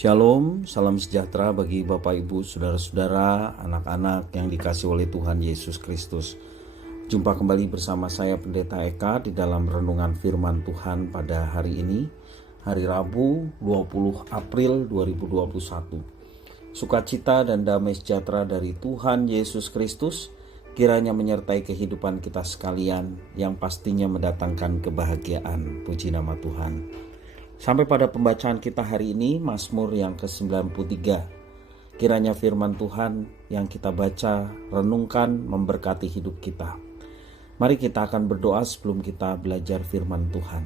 Shalom, salam sejahtera bagi Bapak Ibu, Saudara-saudara, anak-anak yang dikasihi oleh Tuhan Yesus Kristus. Jumpa kembali bersama saya Pendeta Eka di dalam renungan firman Tuhan pada hari ini, hari Rabu 20 April 2021. Sukacita dan damai sejahtera dari Tuhan Yesus Kristus kiranya menyertai kehidupan kita sekalian yang pastinya mendatangkan kebahagiaan. Puji nama Tuhan. Sampai pada pembacaan kita hari ini, Mazmur yang ke-93. Kiranya firman Tuhan yang kita baca, renungkan, memberkati hidup kita. Mari kita akan berdoa sebelum kita belajar firman Tuhan.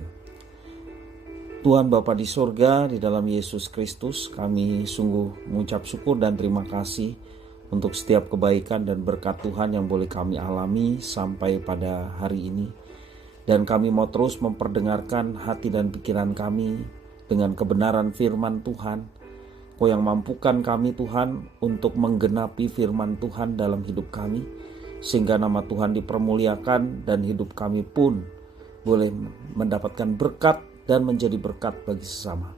Tuhan Bapa di surga, di dalam Yesus Kristus, kami sungguh mengucap syukur dan terima kasih untuk setiap kebaikan dan berkat Tuhan yang boleh kami alami sampai pada hari ini. Dan kami mau terus memperdengarkan hati dan pikiran kami dengan kebenaran firman Tuhan. Kau yang mampukan kami Tuhan untuk menggenapi firman Tuhan dalam hidup kami, sehingga nama Tuhan dipermuliakan dan hidup kami pun boleh mendapatkan berkat dan menjadi berkat bagi sesama.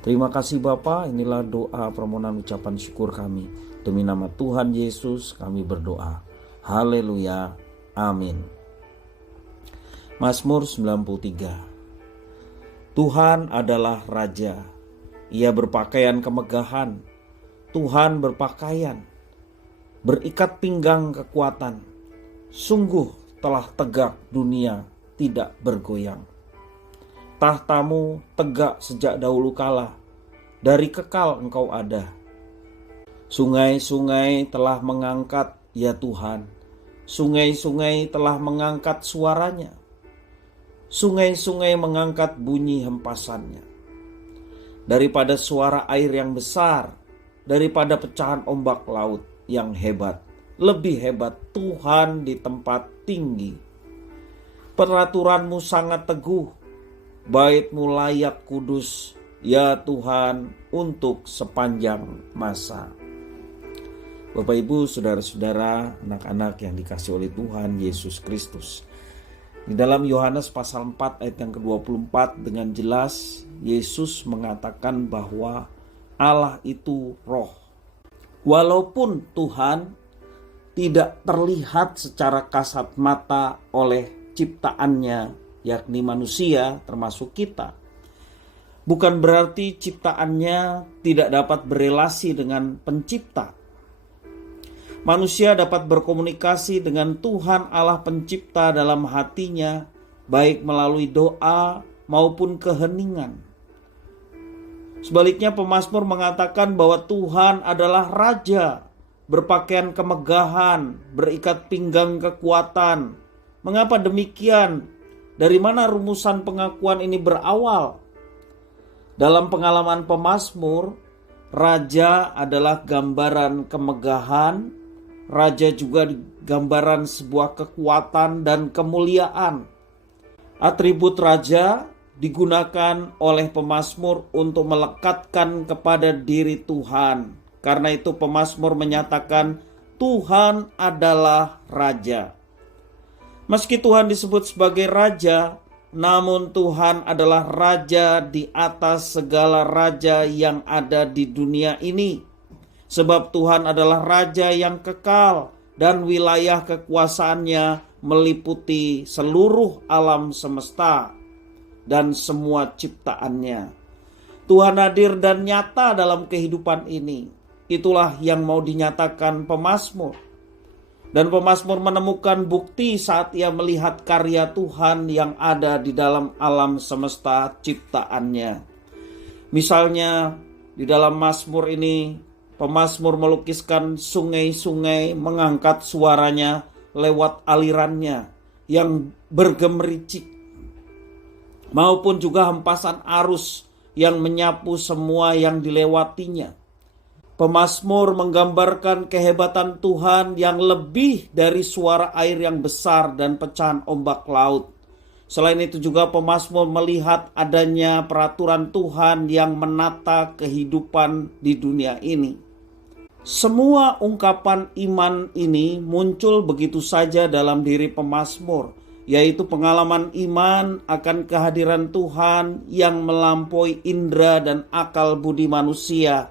Terima kasih Bapa, inilah doa permohonan ucapan syukur kami. Demi nama Tuhan Yesus kami berdoa. Haleluya. Amin. Mazmur 93. Tuhan adalah Raja, Ia berpakaian kemegahan, Tuhan berpakaian, berikat pinggang kekuatan, sungguh telah tegak dunia tidak bergoyang. Tahtamu tegak sejak dahulu kala, dari kekal Engkau ada. Sungai-sungai telah mengangkat, ya Tuhan, sungai-sungai telah mengangkat suaranya. Sungai-sungai mengangkat bunyi hempasannya. Daripada suara air yang besar, daripada pecahan ombak laut yang hebat, lebih hebat Tuhan di tempat tinggi. Peraturan-Mu sangat teguh, bait-Mu layak kudus, ya Tuhan, untuk sepanjang masa. Bapak Ibu, saudara-saudara, anak-anak yang dikasihi oleh Tuhan Yesus Kristus. Di dalam Yohanes pasal 4 ayat yang ke-24 dengan jelas Yesus mengatakan bahwa Allah itu roh. Walaupun Tuhan tidak terlihat secara kasat mata oleh ciptaannya, yakni manusia termasuk kita, bukan berarti ciptaannya tidak dapat berelasi dengan pencipta. Manusia dapat berkomunikasi dengan Tuhan Allah pencipta dalam hatinya, baik melalui doa maupun keheningan. Sebaliknya pemazmur mengatakan bahwa Tuhan adalah Raja, berpakaian kemegahan, berikat pinggang kekuatan. Mengapa demikian? Dari mana rumusan pengakuan ini berawal? Dalam pengalaman pemazmur, Raja adalah gambaran kemegahan. Raja juga gambaran sebuah kekuatan dan kemuliaan. Atribut raja digunakan oleh pemazmur untuk melekatkan kepada diri Tuhan. Karena itu pemazmur menyatakan Tuhan adalah Raja. Meski Tuhan disebut sebagai Raja, namun Tuhan adalah Raja di atas segala raja yang ada di dunia ini. Sebab Tuhan adalah Raja yang kekal dan wilayah kekuasaannya meliputi seluruh alam semesta dan semua ciptaannya. Tuhan hadir dan nyata dalam kehidupan ini. Itulah yang mau dinyatakan pemazmur. Dan pemazmur menemukan bukti saat ia melihat karya Tuhan yang ada di dalam alam semesta ciptaannya. Misalnya di dalam mazmur ini, pemazmur melukiskan sungai-sungai mengangkat suaranya lewat alirannya yang bergemericik, maupun juga hempasan arus yang menyapu semua yang dilewatinya. Pemazmur menggambarkan kehebatan Tuhan yang lebih dari suara air yang besar dan pecahan ombak laut. Selain itu juga pemazmur melihat adanya peraturan Tuhan yang menata kehidupan di dunia ini. Semua ungkapan iman ini muncul begitu saja dalam diri pemazmur yaitu pengalaman iman akan kehadiran Tuhan yang melampaui indera dan akal budi manusia.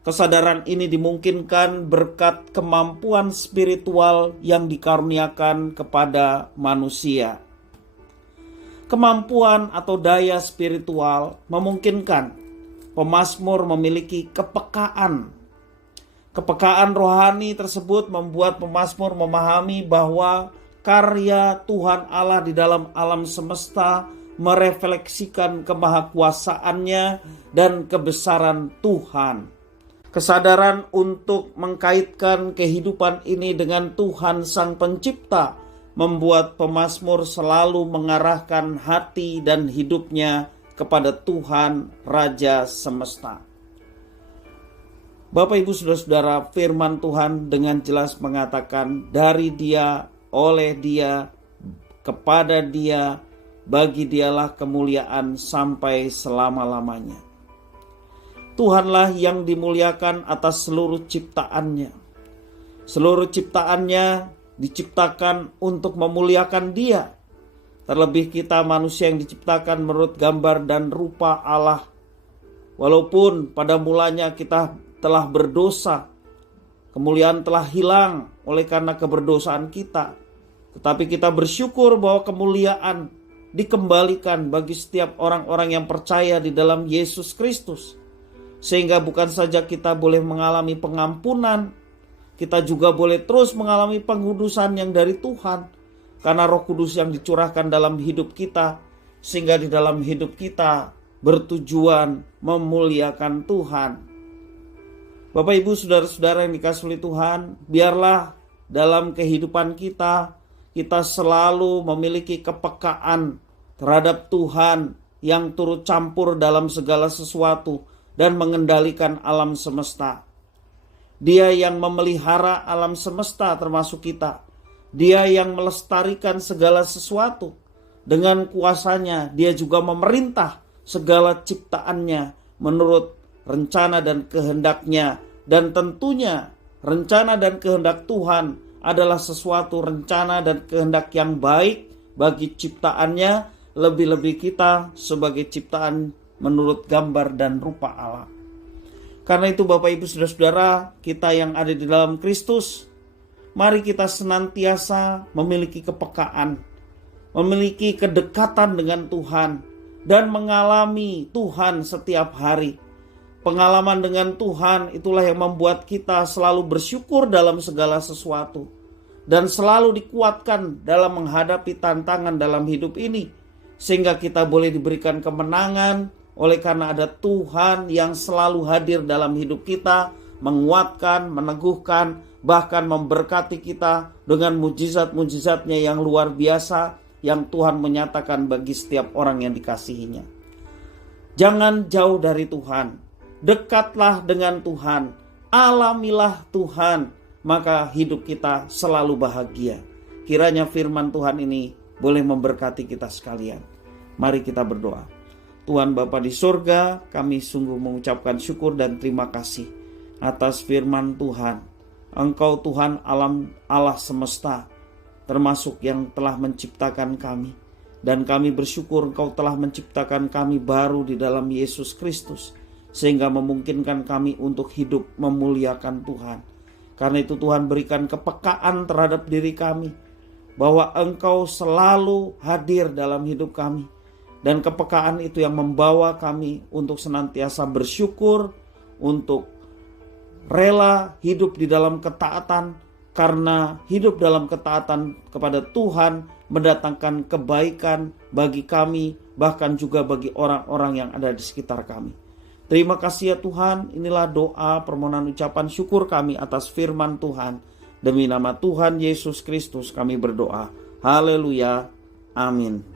Kesadaran ini dimungkinkan berkat kemampuan spiritual yang dikaruniakan kepada manusia. Kemampuan atau daya spiritual memungkinkan pemazmur memiliki kepekaan. Kepekaan rohani tersebut membuat pemazmur memahami bahwa karya Tuhan Allah di dalam alam semesta merefleksikan kemahakuasaannya dan kebesaran Tuhan. Kesadaran untuk mengkaitkan kehidupan ini dengan Tuhan Sang Pencipta membuat pemazmur selalu mengarahkan hati dan hidupnya kepada Tuhan Raja Semesta. Bapak Ibu Saudara-saudara, firman Tuhan dengan jelas mengatakan dari Dia, oleh Dia, kepada Dia, bagi Dialah kemuliaan sampai selama-lamanya. Tuhanlah yang dimuliakan atas seluruh ciptaannya. Seluruh ciptaannya diciptakan untuk memuliakan Dia. Terlebih kita manusia yang diciptakan menurut gambar dan rupa Allah. Walaupun pada mulanya kita telah berdosa, kemuliaan telah hilang oleh karena keberdosaan kita. Tetapi kita bersyukur bahwa kemuliaan dikembalikan bagi setiap orang-orang yang percaya di dalam Yesus Kristus. Sehingga bukan saja kita boleh mengalami pengampunan, kita juga boleh terus mengalami pengudusan yang dari Tuhan. Karena Roh Kudus yang dicurahkan dalam hidup kita, sehingga di dalam hidup kita bertujuan memuliakan Tuhan. Bapak Ibu Saudara-saudara yang dikasihi oleh Tuhan, biarlah dalam kehidupan kita selalu memiliki kepekaan terhadap Tuhan yang turut campur dalam segala sesuatu dan mengendalikan alam semesta. Dia yang memelihara alam semesta termasuk kita. Dia yang melestarikan segala sesuatu. Dengan kuasanya dia juga memerintah segala ciptaannya menurut rencana dan kehendaknya. Dan tentunya rencana dan kehendak Tuhan adalah sesuatu rencana dan kehendak yang baik bagi ciptaannya, lebih-lebih kita sebagai ciptaan menurut gambar dan rupa Allah. Karena itu Bapak Ibu Saudara-saudara kita yang ada di dalam Kristus, mari kita senantiasa memiliki kepekaan, memiliki kedekatan dengan Tuhan dan mengalami Tuhan setiap hari. Pengalaman dengan Tuhan itulah yang membuat kita selalu bersyukur dalam segala sesuatu dan selalu dikuatkan dalam menghadapi tantangan dalam hidup ini, sehingga kita boleh diberikan kemenangan oleh karena ada Tuhan yang selalu hadir dalam hidup kita, menguatkan, meneguhkan, bahkan memberkati kita dengan mujizat-mujizatnya yang luar biasa yang Tuhan menyatakan bagi setiap orang yang dikasihinya. Jangan jauh dari Tuhan, dekatlah dengan Tuhan, alamilah Tuhan, maka hidup kita selalu bahagia. Kiranya firman Tuhan ini boleh memberkati kita sekalian. Mari kita berdoa. Tuhan Bapa di surga, kami sungguh mengucapkan syukur dan terima kasih atas firman Tuhan. Engkau Tuhan alam Allah semesta, termasuk yang telah menciptakan kami. Dan kami bersyukur Engkau telah menciptakan kami baru di dalam Yesus Kristus, sehingga memungkinkan kami untuk hidup memuliakan Tuhan. Karena itu Tuhan berikan kepekaan terhadap diri kami, bahwa Engkau selalu hadir dalam hidup kami. Dan kepekaan itu yang membawa kami untuk senantiasa bersyukur, untuk rela hidup di dalam ketaatan, karena hidup dalam ketaatan kepada Tuhan mendatangkan kebaikan bagi kami, bahkan juga bagi orang-orang yang ada di sekitar kami. Terima kasih ya Tuhan, inilah doa permohonan ucapan syukur kami atas firman Tuhan. Demi nama Tuhan Yesus Kristus kami berdoa. Haleluya. Amin.